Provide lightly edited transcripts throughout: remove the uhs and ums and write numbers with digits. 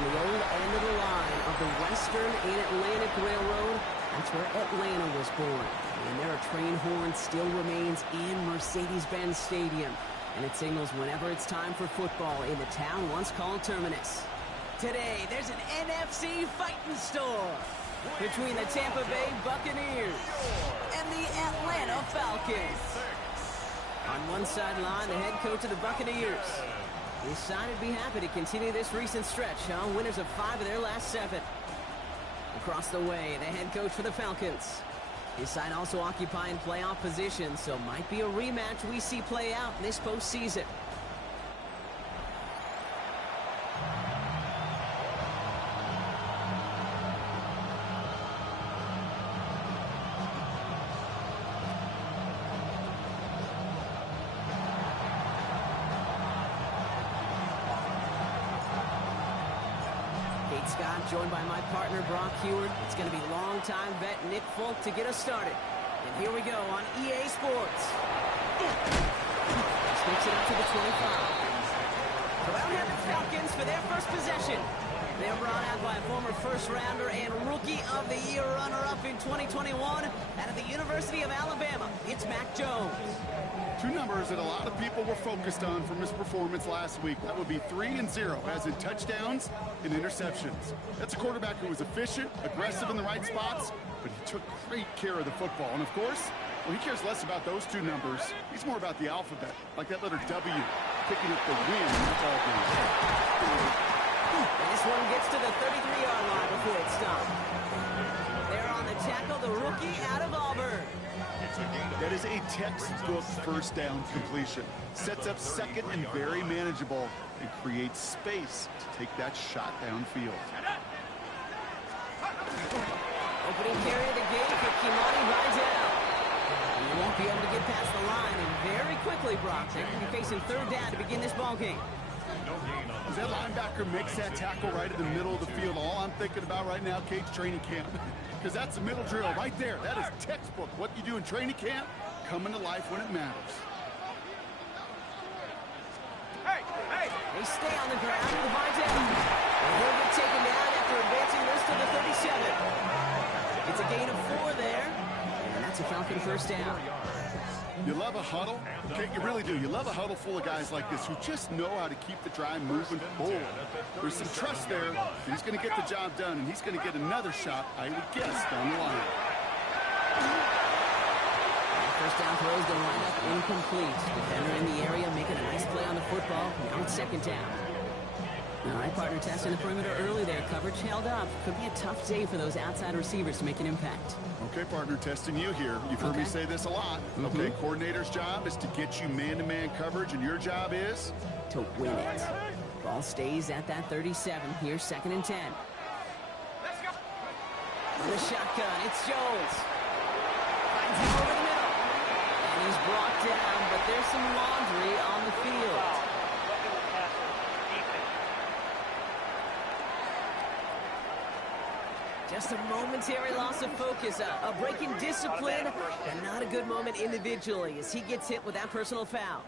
From the old end of the line of the Western and Atlantic Railroad, that's where Atlanta was born. And there are train horns still remains in Mercedes-Benz Stadium. And it signals whenever it's time for football in the town once called Terminus. Today, there's an NFC fighting store between the Tampa Bay Buccaneers and the Atlanta Falcons. On one sideline, the head coach of the Buccaneers. His side would be happy to continue this recent stretch, winners of 5 of their last 7. Across the way, the head coach for the Falcons. His side also occupying playoff position, so might be a rematch we see play out in this postseason. Scott, joined by my partner, Brock Heward. It's going to be longtime vet Nick Folk to get us started. And here we go on EA Sports. Sticks it up to the 25. So out here the Falcons for their first possession. They're brought out by a former first-rounder and Rookie of the Year runner-up in 2021 out of the University of Alabama. It's Mac Jones. 2 numbers that a lot of people were focused on from his performance last week. That would be 3 and 0, as in touchdowns and interceptions. That's a quarterback who was efficient, aggressive in the right spots, but he took great care of the football. And of course, well, he cares less about those 2 numbers. He's more about the alphabet, like that letter W, picking up the win in the ball game. This one gets to the 33-yard line before it's stopped. They're on the tackle, the rookie out of Auburn. That is a textbook first down completion. Sets up second and very manageable and creates space to take that shot downfield. Opening carry of the game for Kimani Vidal. He won't be able to get past the line, and very quickly, Brock, they will be facing 3rd down to begin this ball game. As that linebacker makes that tackle right in the middle of the field, all I'm thinking about right now, Cade's training camp. Because that's the middle drill right there. That is textbook. What you do in training camp, coming to life when it matters. Hey! They stay on the ground with Vidal. And he'll get taken down after advancing this to the 37. It's a gain of 4 there. And that's a Falcon first down. You love a huddle? Okay, you really do. You love a huddle full of guys like this who just know how to keep the drive moving forward. There's some trust there. He's going to get the job done, and he's going to get another shot, I would guess, down the line. First down throw is going to wind up incomplete. Defender in the area making a nice play on the football. Now it's 2nd down. All right, partner, testing the perimeter early there. Coverage held up. Could be a tough day for those outside receivers to make an impact. Okay, partner, testing you here. You've heard me say this a lot. Okay, coordinator's job is to get you man-to-man coverage, and your job is? To win it. Ball stays at that 37. Here's 2nd and 10. Let's go. On the shotgun, it's Jones. Finds him over the middle. And he's brought down, but there's some laundry on the field. Just a momentary loss of focus, a break in discipline, and not a good moment individually as he gets hit with that personal foul.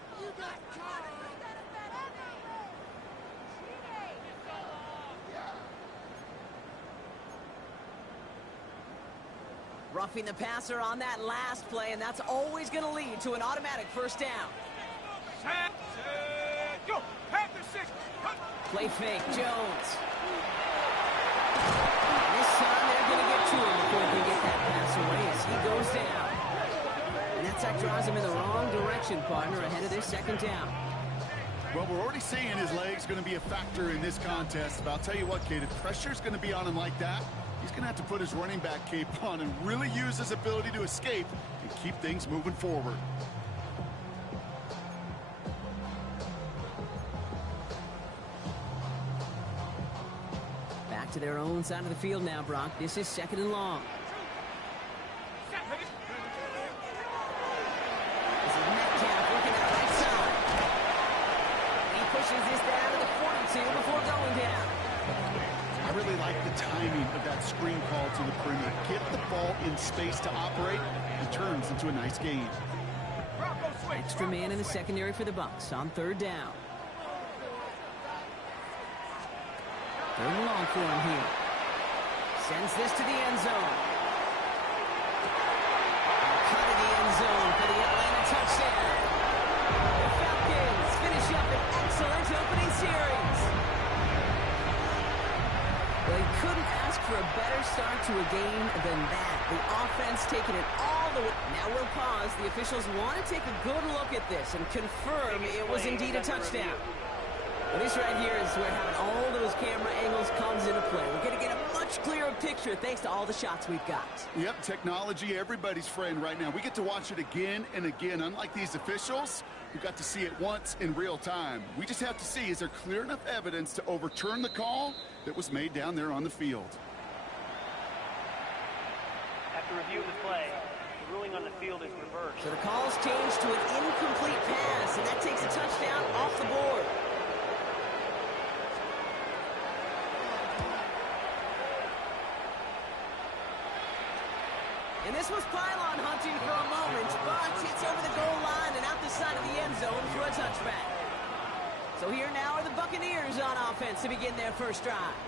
Roughing the passer on that last play, and that's always going to lead to an automatic first down. Play fake, Jones. This time they're going to get to him before they get that pass away as he goes down. And that sack drives him in the wrong direction, partner, ahead of their 2nd down. Well, we're already seeing his legs going to be a factor in this contest. But I'll tell you what, Kate, if pressure's going to be on him like that, he's going to have to put his running back cape on and really use his ability to escape and keep things moving forward. Back to their own side of the field now, Brock. This is 2nd and long. This is Metcalf working that right side. He pushes this down to the 42 before going down. I really like the timing of that screen call to the perimeter. Get the ball in space to operate, and turns into a nice gain. Extra man in the secondary for the Bucs on 3rd down. Third and long for him here. Sends this to the end zone. Cut in the end zone for the Atlanta touchdown. The Falcons finish up an excellent opening series. Well, you couldn't ask for a better start to a game than that. The offense taking it all the way. Now we'll pause. The officials want to take a good look at this and confirm it was indeed a touchdown. Well, this right here is where having all those camera angles comes into play. We're going to get a much clearer picture thanks to all the shots we've got. Yep, technology, everybody's friend right now. We get to watch it again and again. Unlike these officials, we got to see it once in real time. We just have to see, is there clear enough evidence to overturn the call that was made down there on the field? After review of the play, the ruling on the field is reversed. So the call's changed to an incomplete pass, and that takes a touchdown off the board. And this was pylon hunting for a moment, but it's over the goal line and out the side of the end zone for a touchback. So here now are the Buccaneers on offense to begin their first drive.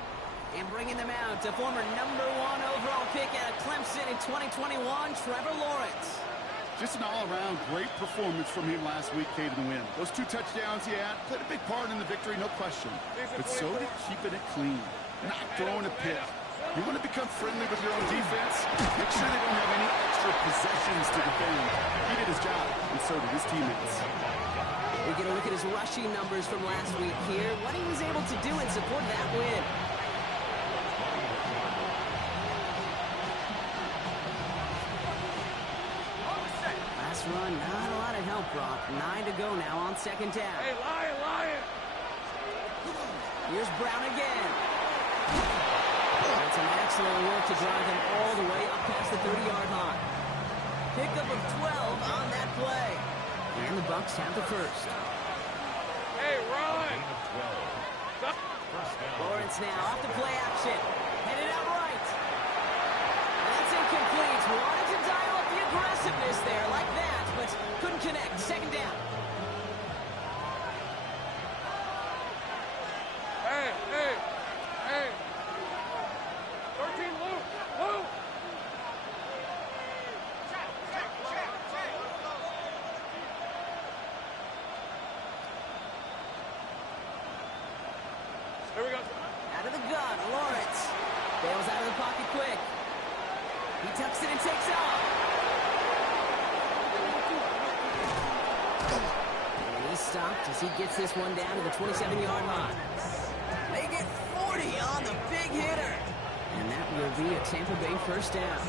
And bringing them out, a former #1 overall pick out of Clemson in 2021, Trevor Lawrence. Just an all-around great performance from him last week, Kate, in the win. Those 2 touchdowns, yeah, played a big part in the victory, no question. But so did keeping it clean, not throwing a pick. You want to become friendly with your own defense? Make sure they don't have any extra possessions to defend. He did his job, and so did his teammates. We're going to look at his rushing numbers from last week here, what he was able to do in support of that win. Last run, not a lot of help, Brock. 9 to go now on second down. Hey, Lion! Here's Brown again. It's an excellent work to drive them all the way up past the 30-yard line. Pickup of 12 on that play. And the Bucs have the first. Hey, run! Lawrence now off the play action. Headed out right. That's incomplete. Wanted to dial up the aggressiveness there like that, but couldn't connect. Second down. Hey! 13, Luke! Here we go. Out of the gun, Lawrence. Bails out of the pocket quick. He tucks it and takes off. And he's stopped as he gets this one down to the 27-yard line. They get 40 on the big hitter. And that will be a Tampa Bay first down.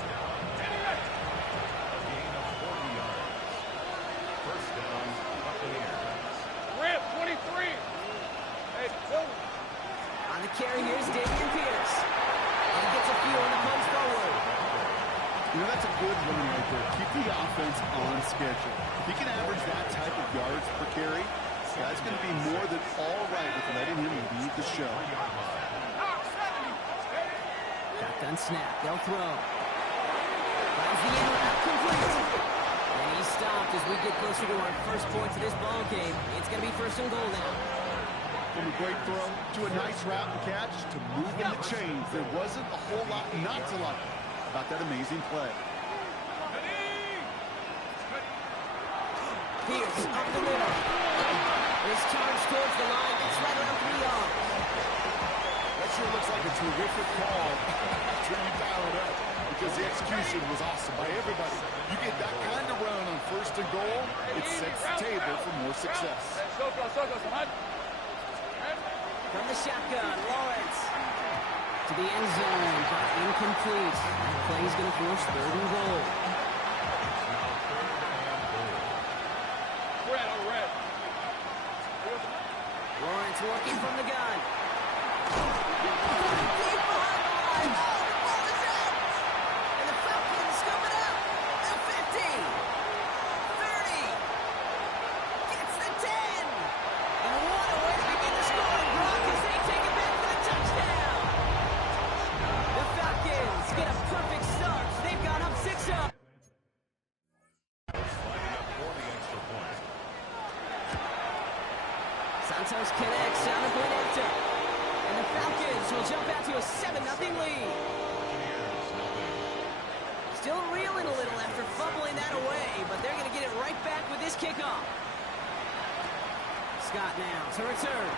Rip, 23. Hey, Bill. On the carry, here's Dameon Pierce. And he gets a few on the punch forward. You know, that's a good run right there. Keep the offense on schedule. If he can average that type of yards per carry, this guy's going to be more than all right with letting him lead the show. Shotgun snap. They'll throw. Finds the end route complete. And he's stopped as we get closer to our first points of this ball game. It's going to be first and goal now. From a great throw to a nice route and catch to moving the chains, there wasn't a whole lot not to like about that amazing play. Pierce up the middle. His charge towards the line. It's right around 3 yards. That sure looks like a terrific call after you dial it up, because the execution was awesome by everybody. You get that kind of run on first and goal, it sets the table for more success. From the shotgun, Lawrence to the end zone, but incomplete. That play's going to force third and goal. Red. Lawrence working from the gun. Deep behind the line. Oh, the ball is out. And the Falcons scoop it up. The 50. 30. Gets the 10. And what a way to begin the scoring, Brock, as they take it back for the touchdown. The Falcons get a perfect start. They've gone up 6-0. Santos connects on the point after. And the Falcons will jump out to a 7-0 lead. Still reeling a little after fumbling that away, but they're going to get it right back with this kickoff. Scott now to return.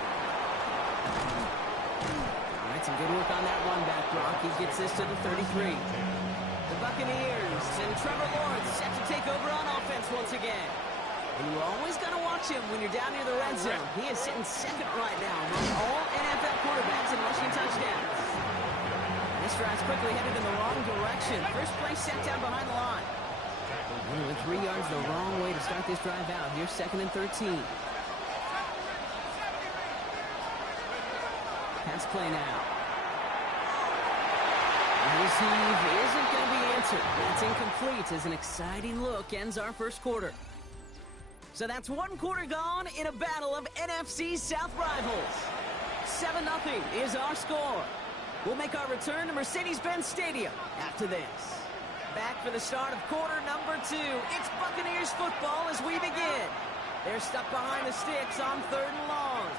All right, some good work on that run back, Brock. He gets this to the 33. The Buccaneers and Trevor Lawrence set to take over on offense once again. And you always got to watch him when you're down near the red zone. He is sitting second right now among all NFL quarterbacks in rushing touchdowns. This drive's quickly headed in the wrong direction. First play set down behind the line. Only 3 yards the wrong way to start this drive out. Here's 2nd and 13. Pass play now. Receive isn't going to be answered. That's incomplete as an exciting look ends our first quarter. So that's 1 quarter gone in a battle of NFC South rivals. 7-0 is our score. We'll make our return to Mercedes-Benz Stadium after this. Back for the start of quarter number 2. It's Buccaneers football as we begin. They're stuck behind the sticks on 3rd and long.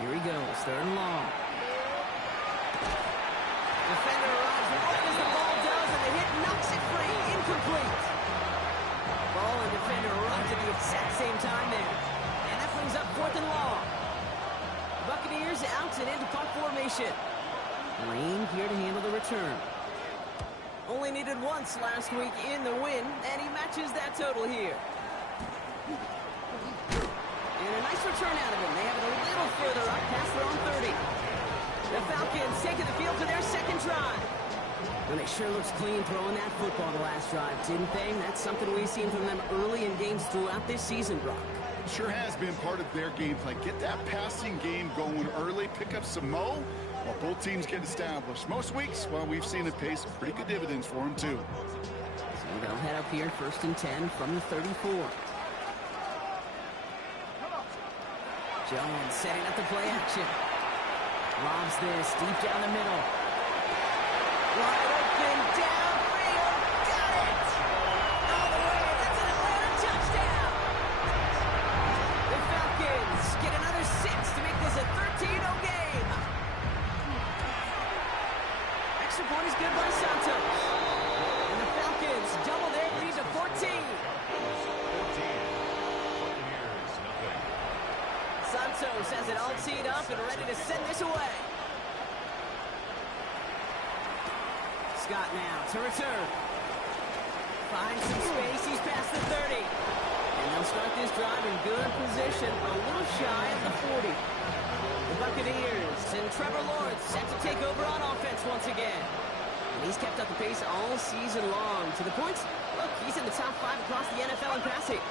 Here he goes, 3rd and long. Defender arrives right as the ball does, and the hit knocks it free. Incomplete. Ball and defender arrived at the exact same time there. And that brings up 4th and long. Buccaneers out and into punt formation. Lane here to handle the return. Only needed once last week in the win, and he matches that total here. And a nice return out of him. They have it a little further up past their own 30. The Falcons taking the field for their 2nd drive. And it sure looks clean throwing that football the last drive, didn't they? That's something we've seen from them early in games throughout this season, Brock. Sure has been part of their game plan. Get that passing game going early, pick up some mo, while both teams get established. Most weeks, well, we've seen it pay some pretty good dividends for them, too. So they'll head up here 1st and 10 from the 34. Jones setting up the play action. Lobs this deep down the middle. Wide open, downfield, got it! All the way, that's an Atlanta touchdown! The Falcons get another 6 to make this a 13-0 game. Extra point is good by Santos. And the Falcons double their lead to 14. Santos has it all teed up and ready to send this away. Scott now to return. Finds some space. He's past the 30. And they'll start this drive in good position, a little shy of the 40. The Buccaneers and Trevor Lawrence set to take over on offense once again. And he's kept up the pace all season long. To the point, look, he's in the top 5 across the NFL in passing.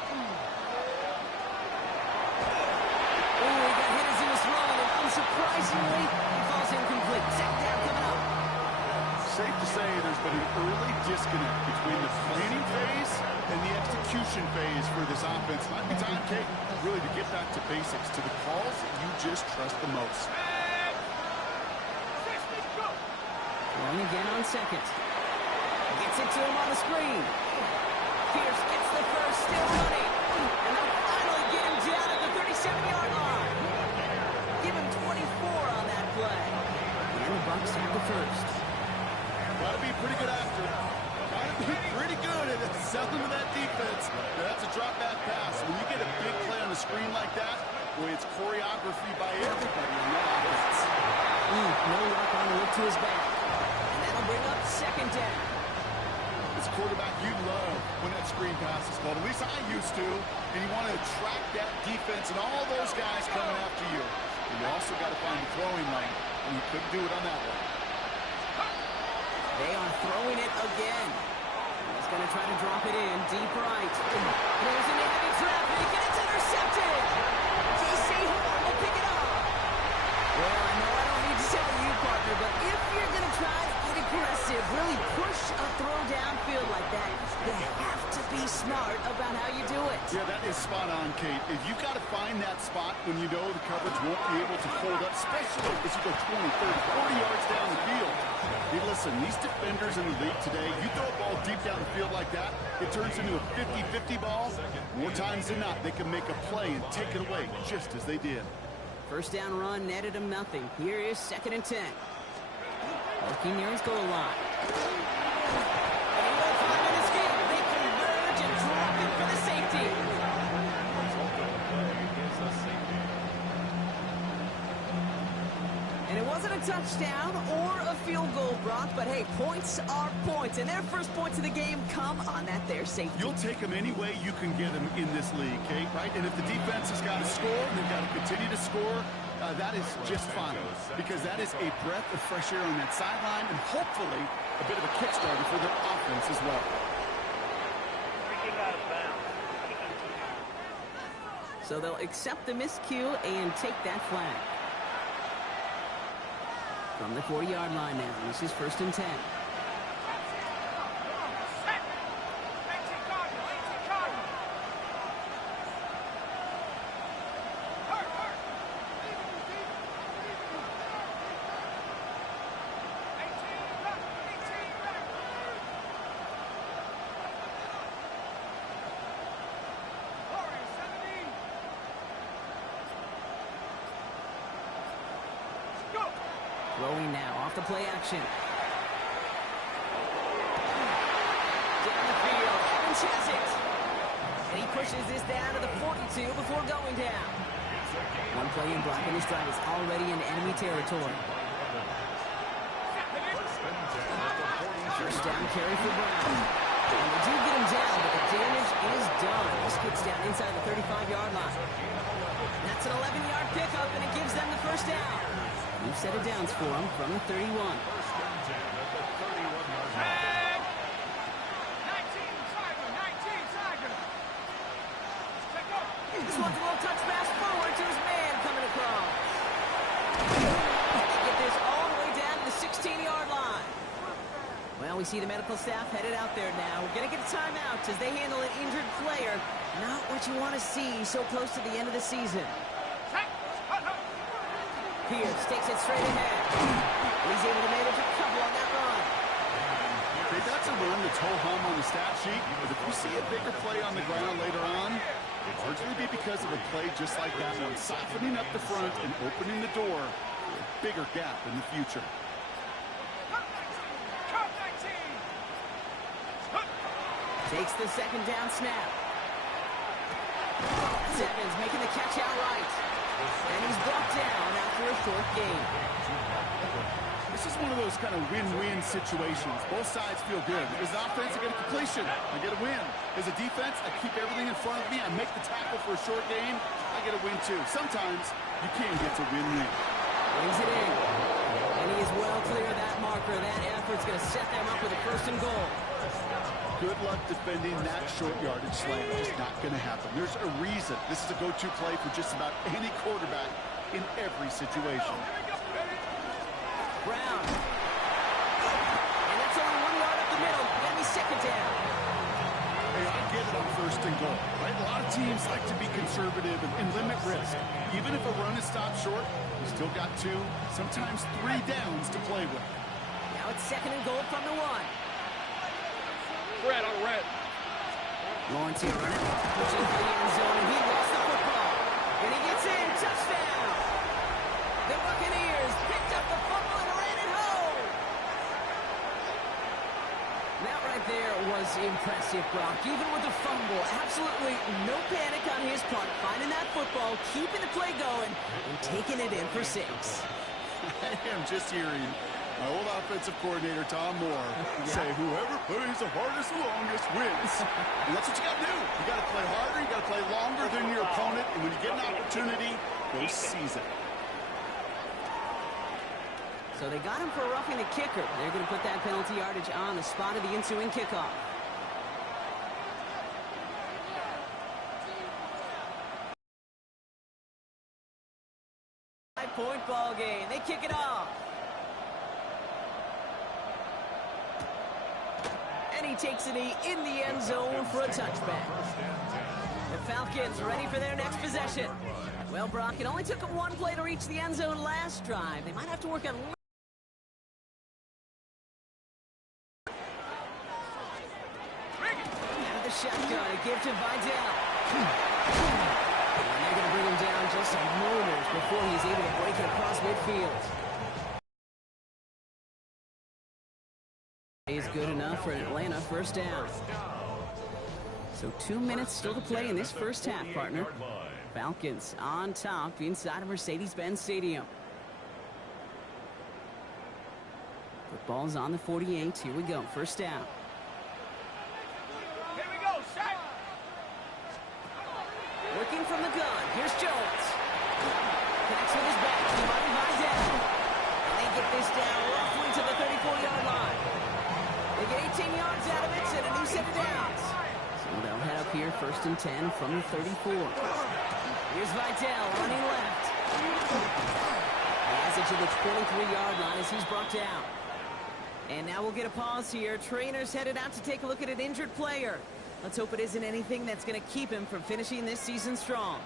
Oh, he got hit as he was throwing, and unsurprisingly, he falls incomplete. Sack down coming up. Safe to say there's been an early disconnect between the planning phase and the execution phase for this offense. Might be time, Kate, really to get back to basics, to the calls that you just trust the most. Going again on 2nd. Gets it to him on the screen. Pierce gets the first, still running. And they'll finally get him down at the 37-yard line. Give him 24 on that play. And the Bucs have the first. Gotta be pretty good after it. Gotta be pretty good at selling to that defense. That's a drop back pass. When you get a big play on a screen like that, boy, it's choreography by everybody on that offense. No luck on the look to his back. And that'll bring up 2nd down. As a quarterback, you love when that screen pass is called. At least I used to. And you want to attract that defense and all those guys coming after you. And you also got to find the throwing lane. And you couldn't do it on that one. They are throwing it again. He's going to try to drop it in deep right. Throws into heavy traffic, and it's intercepted. J.C. Horn will pick it up. Well, I know I don't need to tell you, partner, but if you're going to try to get aggressive, really push a throw downfield like that, you have to be smart about how you do it. Yeah, that is spot on, Kate. If you've got to find that spot when you know the coverage won't be able to hold up, especially as you go 20, 30, 40 yards down the field. Hey, listen, these defenders in the league today, you throw a ball deep down the field like that, it turns into a 50-50 ball. More times than not, they can make a play and take it away just as they did. First down run netted him nothing. Here is 2nd and 10. Looking near his goal line. And he will find in his game. They converge and drop it for the safety. And it wasn't a touchdown or a field goal, Brock, but hey, points are points. And their first points of the game come on that there safety. You'll take them any way you can get them in this league, Kate, right? And if the defense has got to score, they've got to continue to score, that is just fine. Because that is a breath of fresh air on that sideline and hopefully a bit of a kickstarter for their offense as well. Freaking out of bounds. So they'll accept the miscue and take that flag. From the 40-yard line now, this is 1st and 10. Throwing now off the play action. Down the field, Evans has it. And he pushes this down to the 42 before going down. One play in blocking his drive is already in enemy territory. First down carry for Brown. And they do get him down, but the damage is done. This gets down inside the 35-yard line. That's an 11-yard pickup, and it gives them the first down. New set of downs for him from the 31. This one's a little touch pass forward to his man coming across. They get this all the way down to the 16-yard line. Well, we see the medical staff headed out there now. We're going to get a timeout as they handle an injured player. Not what you want to see so close to the end of the season. Pierce takes it straight ahead. He's able to manage a couple on that run. Okay, that's a run that's ho-hum on the stat sheet, but if you see a bigger play on the ground later on, it'll largely be because of a play just like that one, softening up the front and opening the door for a bigger gap in the future. Takes the 2nd down snap. That's Evans making the catch outright. And he's brought down after a short gain. This is one of those kind of win-win situations. Both sides feel good. As an offense, I get a completion. I get a win. As a defense, I keep everything in front of me. I make the tackle for a short gain. I get a win, too. Sometimes you can get to win-win. Brings it in. And he is well clear of that marker. That effort's going to set them up with a 1st and goal. Good luck defending that short yardage slant. Just not going to happen. There's a reason this is a go-to play for just about any quarterback in every situation. Brown. And that's only 1 yard up the middle. Going to be 2nd down. Hey, I get it on 1st and goal, right? A lot of teams like to be conservative and limit risk. Even if a run is stopped short, you still got 2, sometimes 3 downs to play with. Now it's 2nd and goal from the 1. Red on red. Lawrence here running, pushing for the end zone, and he lost the football. And he gets in, touchdown. The Buccaneers picked up the football and ran it home. That right there was impressive, Brock. Even with the fumble, absolutely no panic on his part. Finding that football, keeping the play going, and taking it in for 6. I am just hearing my old offensive coordinator, Tom Moore, say, whoever plays the hardest and longest wins. And that's what you got to do. You got to play harder. You got to play longer than your opponent. And when you get an opportunity, go seize it. So they got him for roughing the kicker. They're going to put that penalty yardage on the spot of the ensuing kickoff. Point ball game. They kick it off. he takes a knee in the end zone for a touchback. The Falcons ready for their next possession. Well, Brock, it only took them one play to reach the end zone last drive. They might have to work on... Out of the shotgun, a give to Vidal. And they're going to bring him down just moments before he's able to break it across midfield. Is good enough for an Atlanta first down. So 2 minutes still to play in this first half, partner. Falcons on top inside of Mercedes-Benz Stadium. Football's on the 48. Here we go. First down. Here we go, shot. Working from the gun. Here's Jones. Connects with his back. Martin Vidal. And they get this down roughly to the 34-yard line. They get 18 yards out of it and a new set of downs. So they'll head up here first and 10 from the 34. Here's Vidal running left. He has it to the 23-yard line as he's brought down. And now we'll get a pause here. Trainers headed out to take a look at an injured player. Let's hope it isn't anything that's going to keep him from finishing this season strong.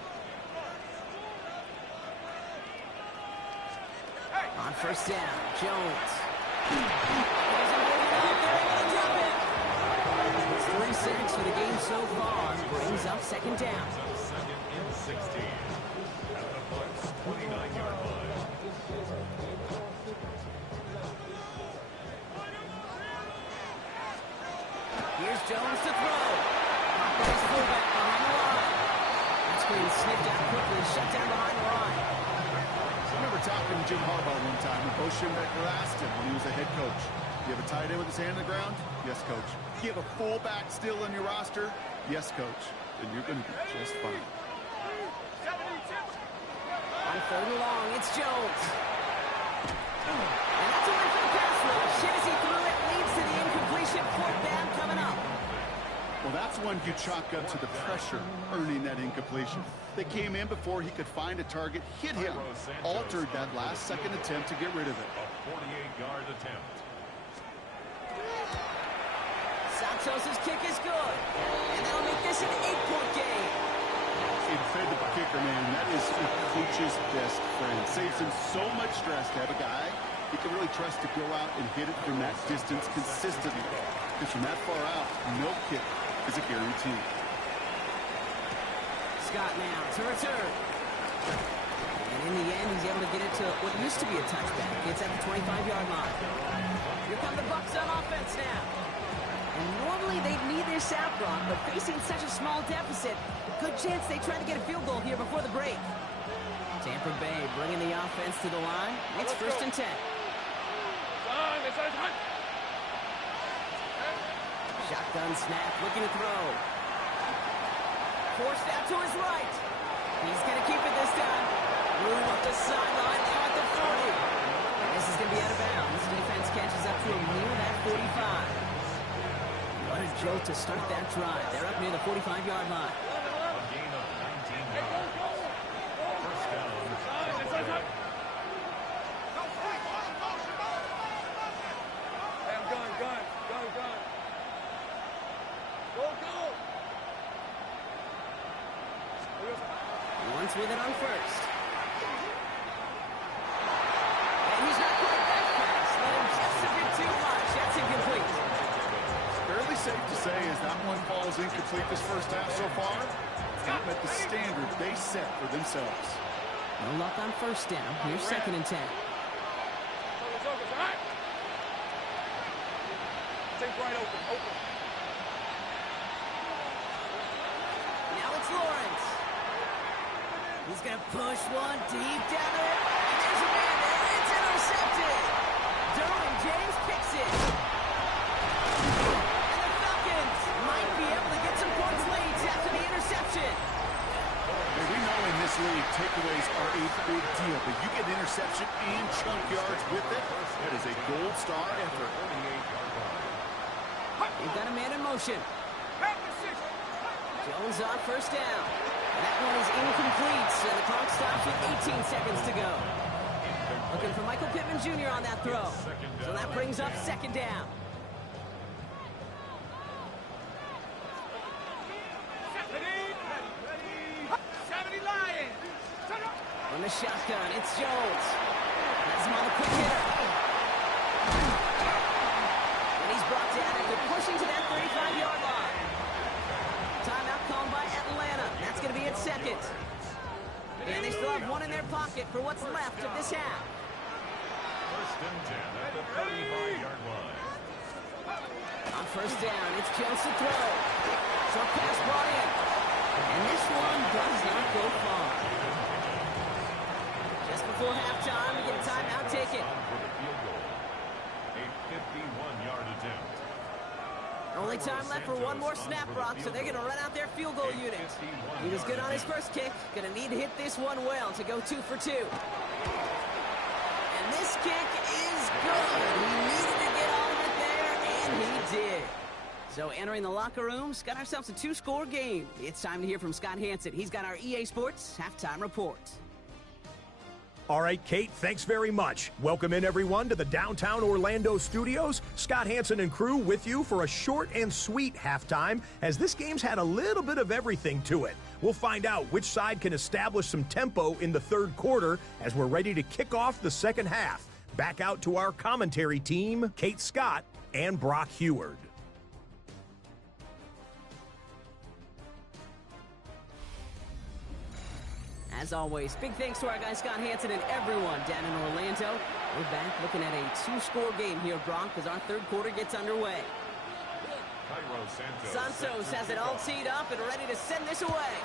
On first down, Jones. It's 3 sacks for the game so far. Brings up second down. Second and 16 at the Bucs 29-yard line. Here's Jones to throw. His fullback behind the line. That's being snipped out quickly, shut down behind the line. I remember talking to Jim Harbaugh one time when Bo Schembechler asked him when he was a head coach, "Do you have a tight end with his hand on the ground?" "Yes, coach." "Do you have a fullback still on your roster?" "Yes, coach." "Then you're going to be just fine." On third and long, it's Jones. And that's away from the pass rush. As he threw it, leads to the incompletion. Fourth down coming up. Well, that's one you chalk up to the pressure earning that incompletion. They came in before he could find a target, hit him, altered that last-second attempt to get rid of it. A 48-yard attempt. Santos' kick is good. And that'll make this an 8-point game. Incredible kicker, man. That is a coach's best friend. Saves him so much stress to have a guy he can really trust to go out and hit it from that distance consistently. Because from that far out, no kick is a guarantee. Scott now to return. And in the end, he's able to get it to what used to be a touchback. It's at the 25-yard line. Here come the Bucs on offense now. And normally they'd need their sack block, but facing such a small deficit, a good chance they try to get a field goal here before the break. Tampa Bay bringing the offense to the line. It's first and 10. Shotgun snap, looking to throw. Forced out to his right. He's going to keep it this time. Room up the sideline, now at the 40. This is going to be out of bounds. Defense catches up to him near that 45. What a jolt to start that drive. They're up near the 45-yard line. A gain of 19 yards. First down. Gun. Go. Once with it on first. And he's not quite that fast. Let him just a bit too much. That's incomplete. Fairly safe to say as that one falls incomplete this first half so far, it's not met the standard they set for themselves. No luck on first down. Here's second and 10. Take right open. Now it's Lawrence. He's going to push one deep down there. And there's a man there. It's intercepted. Derwin James picks it. And the Falcons might be able to get some points leads after the interception. Well, we know in this league, takeaways are a big deal, but you get interception and chunk yards with it. That is a gold star effort. 48-yard line. They've got a man in motion. Jones on first down. That one is incomplete, and the clock stops with 18 seconds to go. Looking for Michael Pittman Jr. on that throw. So that brings up second down. the shotgun. It's Jones. That's him on the quick hitter. And he's brought down after pushing to that 35-yard line. Timeout called by Atlanta. That's going to be its second. And they still have one in their pocket for what's left of this half. First and 10 at the 35-yard line. On first down, it's Jones to throw. Short pass brought in. And this one does not go far. Just before halftime, we get a timeout taken. For the field goal. A 51-yard attempt. Only time left for one more snap, Brock, so they're going to run out their field goal unit. He was good on his first kick. Going to need to hit this one well to go 2 for 2. And this kick is good. He needed to get all of it there, and he did. So entering the locker rooms, got ourselves a 2-score game. It's time to hear from Scott Hansen. He's got our EA Sports halftime report. All right, Kate, thanks very much. Welcome in, everyone, to the downtown Orlando studios. Scott Hansen and crew with you for a short and sweet halftime, as this game's had a little bit of everything to it. We'll find out which side can establish some tempo in the third quarter as we're ready to kick off the second half. Back out to our commentary team, Kate Scott and Brock Heward. As always, big thanks to our guy Scott Hansen and everyone down in Orlando. We're back looking at a 2-score game here, Brock, as our third quarter gets underway. Santos has it all teed up and ready to send this away.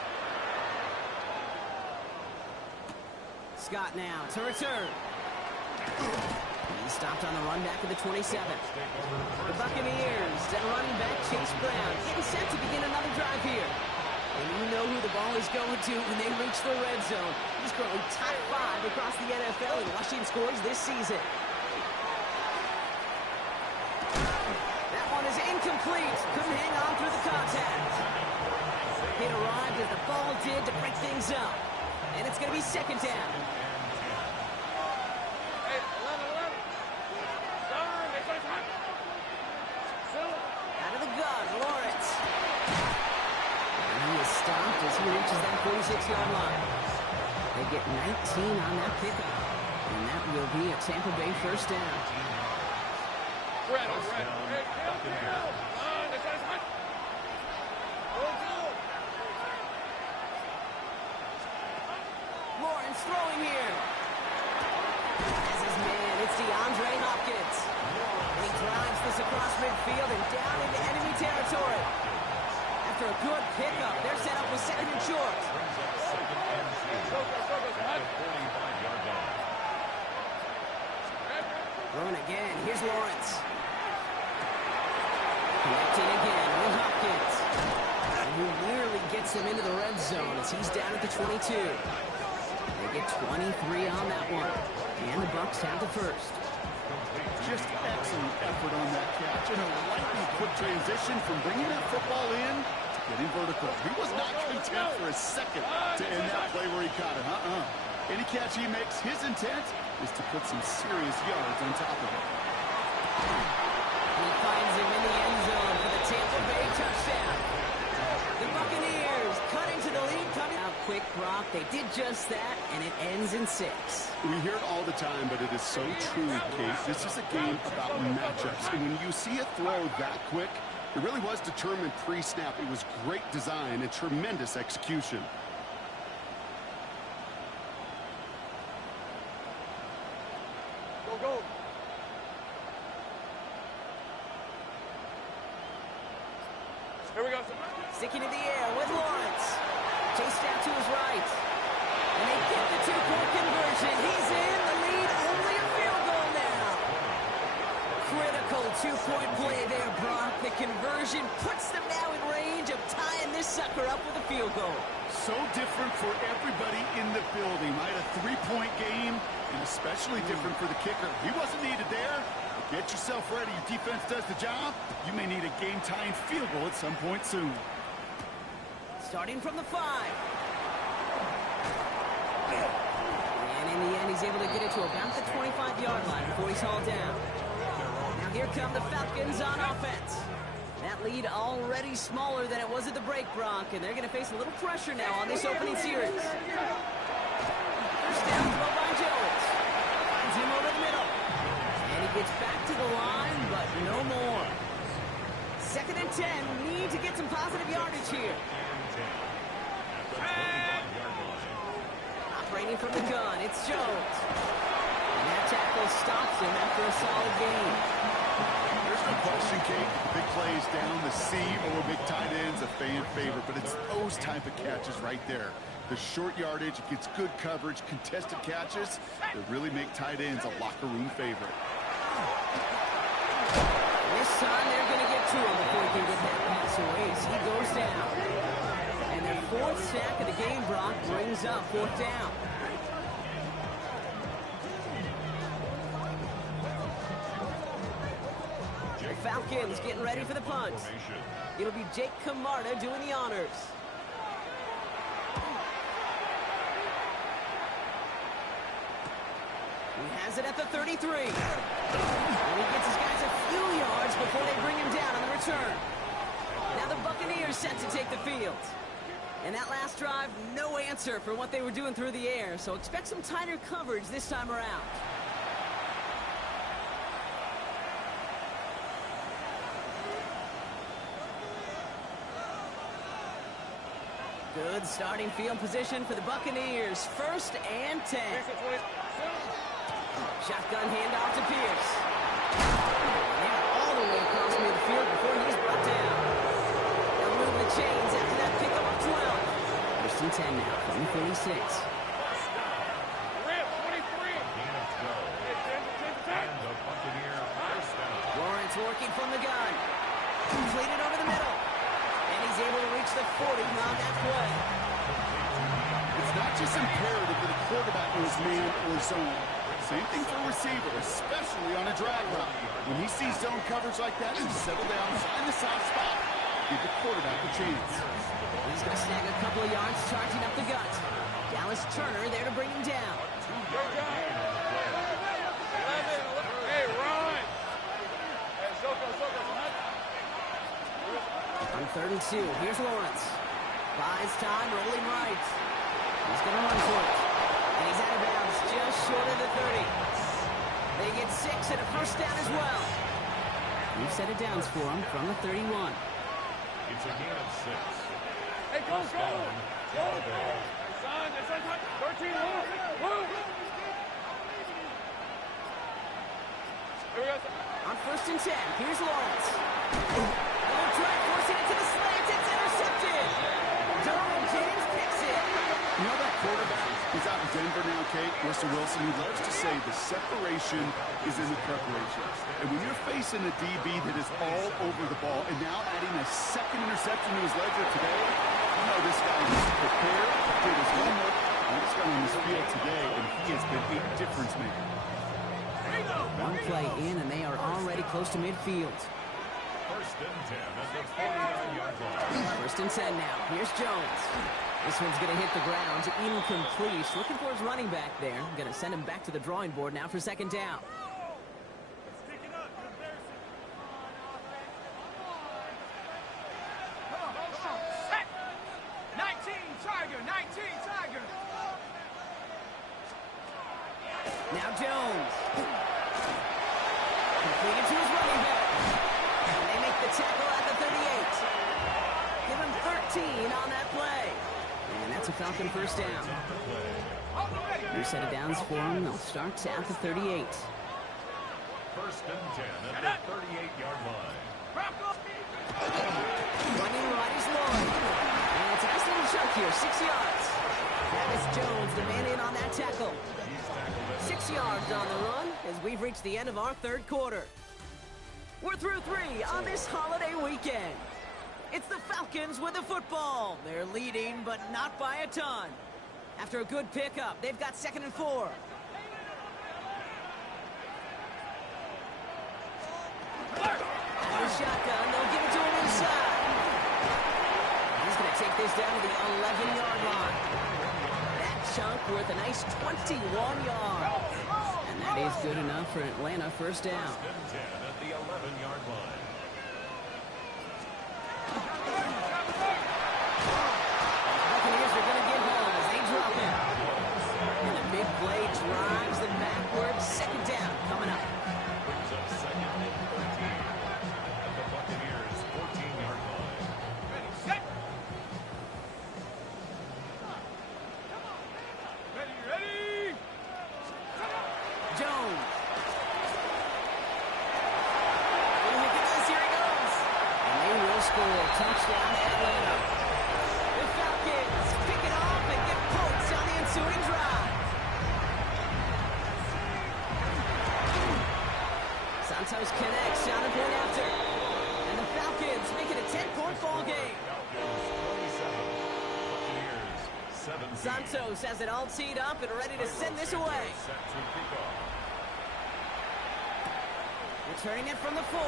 Scott now to return. He stopped on the run back at the 27. The Buccaneers and running back Chase Brown getting set to begin another drive here. And you know who the ball is going to when they reach the red zone. He's currently top 5 across the NFL in rushing scores this season. That one is incomplete. Couldn't hang on through the contact. It arrived as the ball did to break things up. And it's going to be second down. Out of the gun, Lawrence. He is stopped as he reaches that 46-yard line. They get 19 on that pickup, and that will be a Tampa Bay first down. Lawrence throwing here. As his man, it's DeAndre Hopkins. He drives this across midfield and down into enemy territory. After a good pickup, they're set up with second and short. Throwing again. Here's Lawrence. Connecting again with Hopkins. Who nearly gets him into the red zone as he's down at the 22. They get 23 on that one. And the Bucs have the first. Just excellent effort on that catch. And a lightning quick transition from bringing that football in to getting vertical. He was not content for a second to end that play where he caught it. Any catch he makes, his intent is to put some serious yards on top of it. He finds him in the end zone for the Tampa Bay touchdown. The Buccaneers cut into the lead, coming out quick, Brock. They did just that, and it ends in 6. We hear it all the time, but it is so true, Kate. This is a game about matchups. And when you see a throw that quick, it really was determined pre-snap. It was great design and tremendous execution. Go. Here we go. Sticking in the air with Lawrence. Chased out to his right. And they get the 2-point conversion. He's in the lead. Only a field goal now. Critical 2-point play there, Brock. The conversion puts them now in range of tying this sucker up with a field goal. So different for everybody in the building, right? A 3-point game, and especially different for the kicker. He wasn't needed there. Get yourself ready. Your defense does the job. You may need a game-tying field goal at some point soon. Starting from the 5. And in the end, he's able to get it to about the 25-yard line before he's hauled down. Now here come the Falcons on offense. That lead already smaller than it was at the break, Brock, and they're going to face a little pressure now on this opening series. First down throw by Jones. Finds him over the middle. And he gets back to the line, but no more. 2nd and 10. Need to get some positive yardage here. Operating from the gun, it's Jones. And that tackle stops him after a solid gain. There's no question, Kate. Big plays down the seam over big tight ends, a fan favorite, but it's those type of catches right there. The short yardage, it gets good coverage, contested catches that really make tight ends a locker room favorite. This time they're going to get to him before he can get that pass away as he goes down. And their 4th sack of the game, Brock, brings up 4th down. The Falcons getting ready for the punt. It'll be Jake Camarda doing the honors. He has it at the 33. And he gets his guys a few yards before they bring him down on the return. Now the Buccaneers set to take the field. And that last drive, no answer for what they were doing through the air, so expect some tighter coverage this time around. Good starting field position for the Buccaneers. 1st and 10. Shotgun handoff to Pierce. And all the way across midfield before he's brought down. They'll move the chains after that pickup of 12. 1st and 10 now from the 46. Lawrence working from the gun. Completed over the middle. And he's able to reach the 40 on that play. It's not just imperative that a quarterback knows man or zone. Same thing for a receiver, especially on a drag route. When he sees zone coverage like that, just settle down, find the soft spot, give the quarterback a chance. He's going to snag a couple of yards, charging up the gut. Dallas Turner there to bring him down. Hey, Ron! On 3rd and 2, here's Lawrence. Buys time, rolling right. He's going to run for it. And he's out of bounds, just short of the 30. They get 6 and a 1st down as well. We've set it downs for him from the 31. It's a gain of 6. Hey, go! Son, 13, move! Here we go. On 1st and 10, here's Lawrence. Long drive, forcing it to the slant. It's intercepted. Derwin James picks it. You know that quarterback is out in Denver now, Kate, Russell Wilson, he loves to say the separation is in the preparation. And when you're facing a DB that is all over the ball and now adding a 2nd interception to his ledger today, you know this guy is prepared, did his homework, and he's got on his field today, and he has been a difference maker. One play in, and they are already close to midfield. 1st and 10 at the 49-yard line. 1st and 10 now. Here's Jones. This one's going to hit the ground. Incomplete. Looking for his running back there. Going to send him back to the drawing board now for 2nd down. Now Jones. Completed to his running back. And they make the tackle at the 38. Give him 13 on that play. And that's a Falcon 1st down. New set of downs for him. They'll start at the 38. 1st and 10 at the 38-yard line. Running right is Lloyd. And it's a nice little chunk here. 6 yards. Travis Jones the man in on that tackle. 6 yards on the run as we've reached the end of our 3rd quarter. We're through 3 on this holiday weekend. It's the Falcons with the football. They're leading, but not by a ton. After a good pickup, they've got 2nd and 4. And the shotgun, they'll give it to him inside. He's going to take this down to the 11-yard line. That chunk worth a nice 21 yards. And that is good enough for Atlanta 1st down. 1st and 10 at the 11-yard line. Buccaneers are going to get home as they drop him. And a big score. Touchdown, Atlanta. The Falcons pick it off and get points on the ensuing drive. Santos connects, shot a point after. And the Falcons make it a 10-point ball game. Santos has it all teed up and ready to send this away. Returning it from the 4.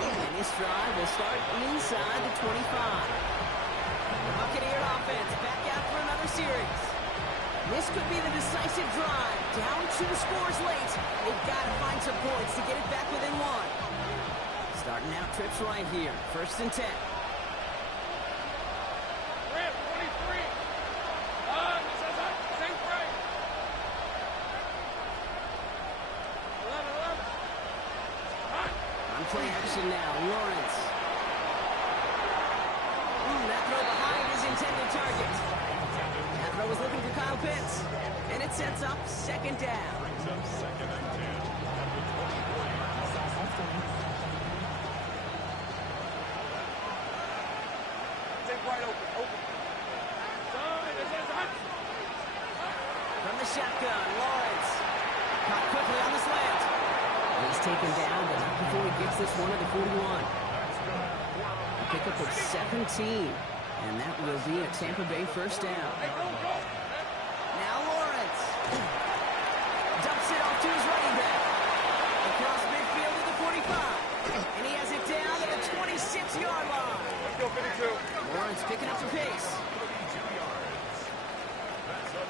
And this drive will start inside the 25. The Buccaneer offense back out for another series. This could be the decisive drive. Down 2 scores late. They've got to find some points to get it back within 1. Starting out trips right here. 1st and 10. Play action now, Lawrence. That throw behind his intended target. That throw was looking for Kyle Pitts. And it sets up 2nd down. Brings up 2nd and 10 at the 20 play. Take wide open. From the shotgun, Lawrence. Caught quickly on the slant. He's taken down, but not before he gets this one at the 41. A pickup of 17, and that will be a Tampa Bay 1st down. Now Lawrence dumps it off to his running back. Across midfield to the 45, and he has it down at the 26-yard line. Let's go, 52. Lawrence picking up the pace.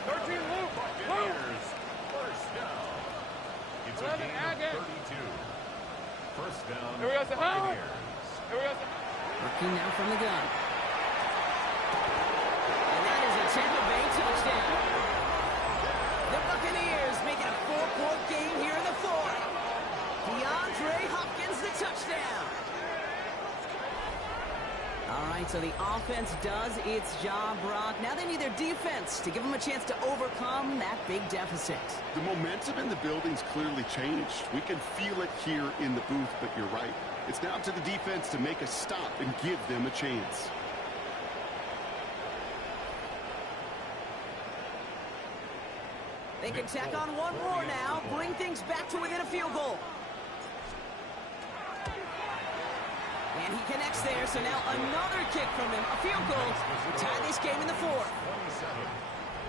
13 loop. First down. It's a 11 gain of again. 32. First down. Here we go, Buccaneers. Here we go. Working now from the gun. And that is a Tampa Bay touchdown. The Buccaneers make it a 4-point game here in the 4th. DeAndre Hopkins the touchdown. All right, so the offense does its job, Brock. Now they need their defense to give them a chance to overcome that big deficit. The momentum in the building's clearly changed. We can feel it here in the booth, but you're right. It's now to the defense to make a stop and give them a chance. They can tack on one more now, bring things back to within a field goal. And he connects there, so now another kick from him, a field goal to tie this game in the 4th. 27.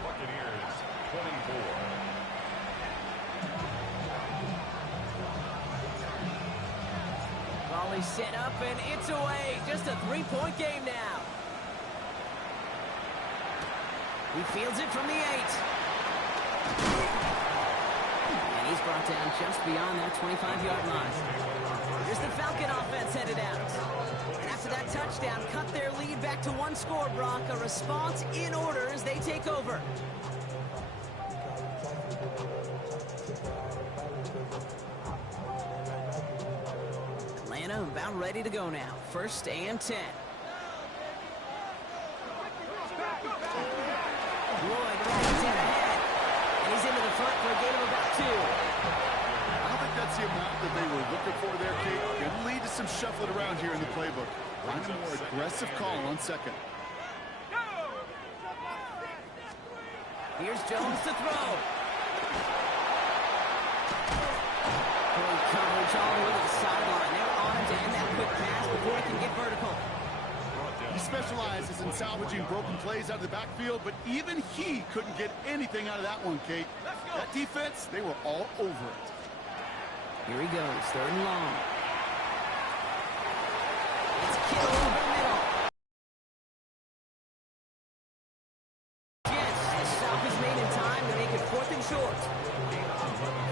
Buccaneers 24. Volley set up, and it's away. Just a 3-point game now. He fields it from the 8. And he's brought down just beyond that 25-yard line. Here's the Falcon offense headed out. And after that touchdown, cut their lead back to 1 score, Brock. A response in order as they take over. Atlanta about ready to go now. 1st and 10. Lloyd rides in ahead. And he's into the front for a gain of about 2. I don't think that's the amount that they were looking for there, Kate. It'll lead to some shuffling around here in the playbook. Find a more aggressive call on 2nd. Here's Jones to throw. Great coverage all the way to the sideline. They're on him to end that quick pass before he can get vertical. He specializes in salvaging broken plays out of the backfield, but even he couldn't get anything out of that one, Kate. That defense, they were all over it. Here he goes, 3rd and long. It's Kittle over the middle. Yes, the stop is made in time to make it 4th and short.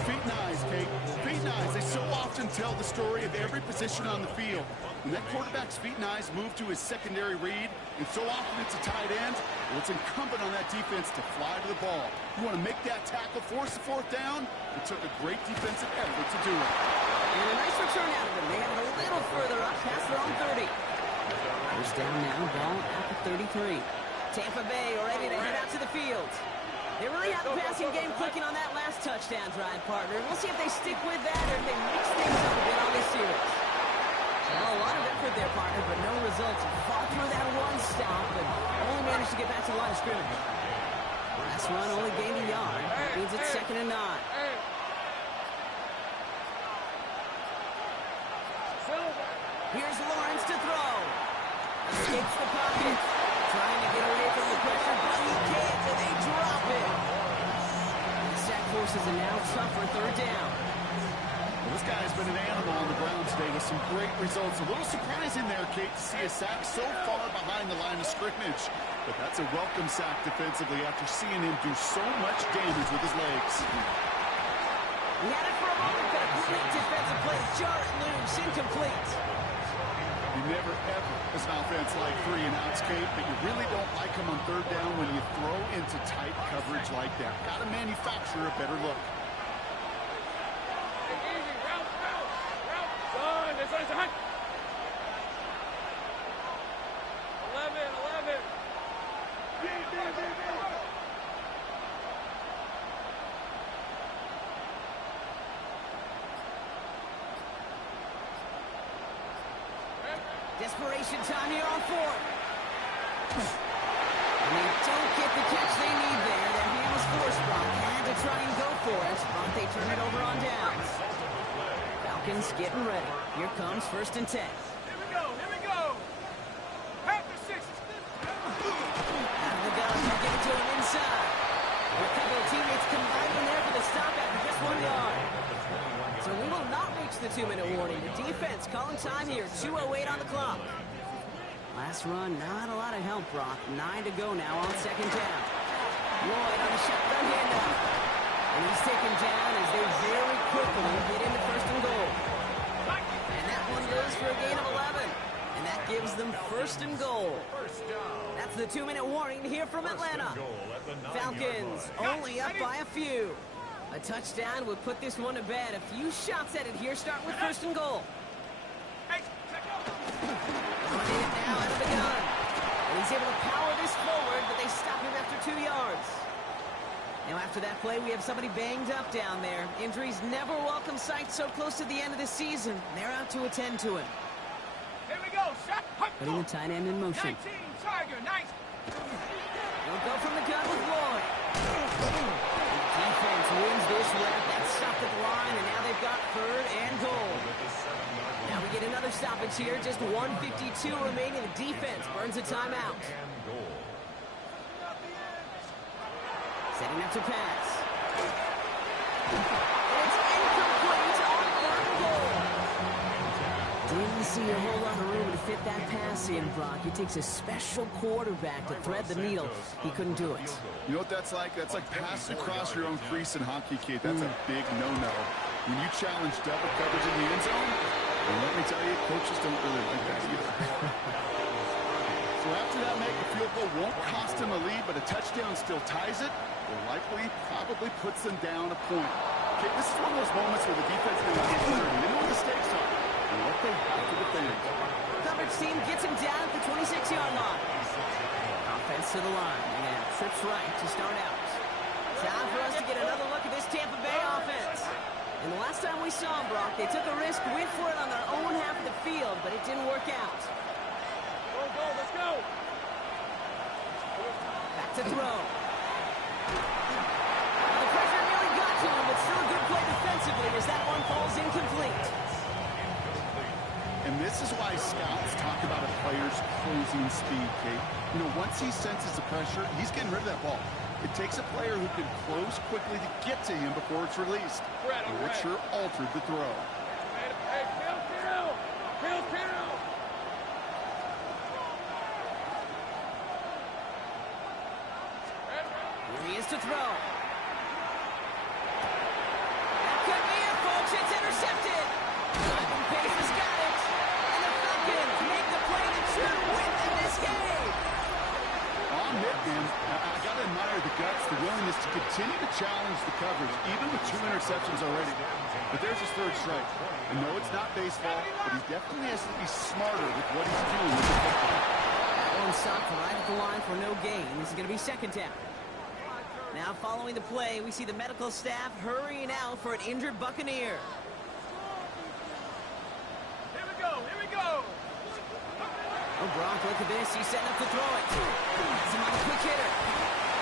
Feet and eyes, Kate. Feet and eyes. They so often tell the story of every position on the field. When that quarterback's feet and eyes move to his secondary read, and so often it's a tight end, well, it's incumbent on that defense to fly to the ball. You want to make that tackle, force the 4th down. It took a great defensive effort to do it. And a nice return out of them. They have it a little further up past their own 30. 1st down now, ball at the 33. Tampa Bay ready to head out to the field. They really have the passing game clicking on that last touchdown drive, partner. We'll see if they stick with that or if they mix things up a bit on this series. Well, a lot of effort there, partner. line of scrimmage. Last run only gained a yard. That means it's 2nd and 9. Here's Lawrence to throw. Escapes the pocket. Trying to get away from the pressure, but he can't, and they drop it. The sack forces a now tougher 3rd down. Well, this guy's been an animal on the ground today with some great results. A little surprising there, Kate, to see a sack so far behind the line of scrimmage. But that's a welcome sack defensively after seeing him do so much damage with his legs. He had it for a moment, but a great defensive play. Jar it loose, incomplete. You never, ever, as an offense, like 3 and outs, Kate, but you really don't like them on 3rd down when you throw into tight coverage like that. Got to manufacture a better look. Easy, route. Son, this one is a hunt. 11. Desperation time here on 4th. And they don't get the catch they need there. Their hand was forced, Brock. Had to try and go for it, but they turn it over on downs. Falcons getting ready. Here comes 1st and 10. Here we go. Half the 6. Out of the gun, they give it to him inside. A couple of teammates combining there for the stop after just 1 yard. So we will not reach the 2-minute warning. The defense calling time here. 2:08 on the clock. Last run, not a lot of help, Brock. 9 to go now on 2nd down. Lloyd on the shotgun handoff. And he's taken down as they very quickly get into 1st and goal. And that one goes for a gain of 11. And that gives them 1st and goal. That's the 2-minute warning here from Atlanta. Falcons only up by a few. A touchdown would put this one to bed. A few shots at it here, starting with 1st and goal. Running it now out of the gun. And he's able to power this forward, but they stop him after 2 yards. Now after that play, we have somebody banged up down there. Injuries never welcome sight so close to the end of the season. They're out to attend to him. Here we go. Shot. Putting the tight end in motion. 19, Tiger, nice. They'll go from the gun with Lloyd. Defense wins this rep. That's stopped at the line, and now they've got 3rd and goal. Now we get another stoppage here. Just 1:52 remaining. The defense burns a timeout. Setting up to pass. And it's incomplete on 3rd and goal. Didn't see a whole lot of room to fit that pass in, Brock. It takes a special quarterback to thread the needle. He couldn't do it. You know what that's like? That's like passing across your own crease in hockey, Kate. That's a big no-no. When you challenge double coverage in the end zone, and let me tell you, coaches don't really like that either. So after that make, a field goal won't cost him a lead, but a touchdown still ties it, or likely probably puts them down a point. Okay, this is one of those moments where the defense is going to get clear. They know what the stakes are and what they have to defend. Coverage team gets him down at the 26-yard line. Offense to the line, and trips right to start out. Time for us to get another look at this Tampa Bay offense. And the last time we saw them, Brock, they took a risk, went for it on their own half of the field, but it didn't work out. Go, let's go. Back to throw. Well, the pressure nearly got to him, but still a good play defensively as that one falls incomplete. And this is why scouts talk about a player's closing speed, Kate. You know, once he senses the pressure, he's getting rid of that ball. It takes a player who can close quickly to get to him before it's released. And it sure altered the throw. Hey, Bill Carroll. Here he is to throw. That could be it, folks. It's intercepted. Ivan Pace has got it. And the Falcons make the play that should win them this game. On Mittman, I got to admire the guts, the willingness to continue to challenge the coverage, even with 2 interceptions already. But there's his 3rd strike. I know it's not baseball, but he definitely has to be smarter with what he's doing with the football. One stopped right at the line for no gain. This is going to be 2nd down. Now following the play, we see the medical staff hurrying out for an injured Buccaneer. Here we go. Oh, Gronk, look at this. He's setting up to throw it. That's him on a quick hitter.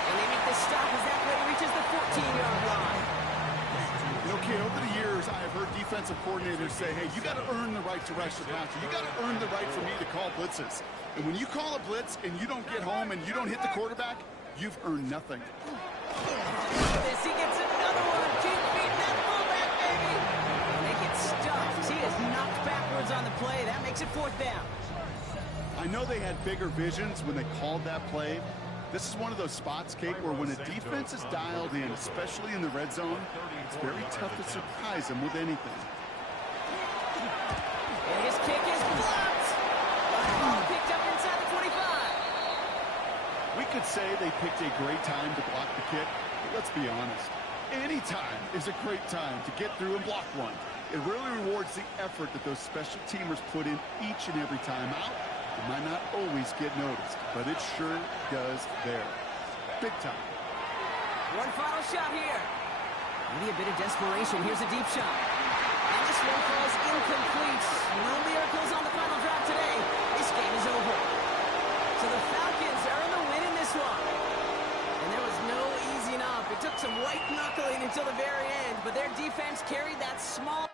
And they make the stop as that play reaches the 14-yard line. Okay, over the years, I have heard defensive coordinators say, hey, you got to earn the right to rush the passer. You got to earn the right for me to call blitzes. And when you call a blitz and you don't get home and you don't hit the quarterback, you've earned nothing. This, he gets another one. Keep beating that fullback, baby. They get stuffed. He is knocked backwards on the play. That makes it 4th down. I know they had bigger visions when they called that play. This is one of those spots, Kate, where when a defense is dialed in, especially in the red zone, it's very tough to surprise them with anything. And his kick is blocked. Ball picked up inside the 25. We could say they picked a great time to block the kick, but let's be honest. Any time is a great time to get through and block one. It really rewards the effort that those special teamers put in each and every time out. It might not always get noticed, but it sure does there. Big time. One final shot here. Maybe a bit of desperation. Here's a deep shot. And this one falls incomplete. No miracles on the final drive today. This game is over. So the Falcons earn the win in this one. And there was no easing up. It took some white knuckling until the very end, but their defense carried that small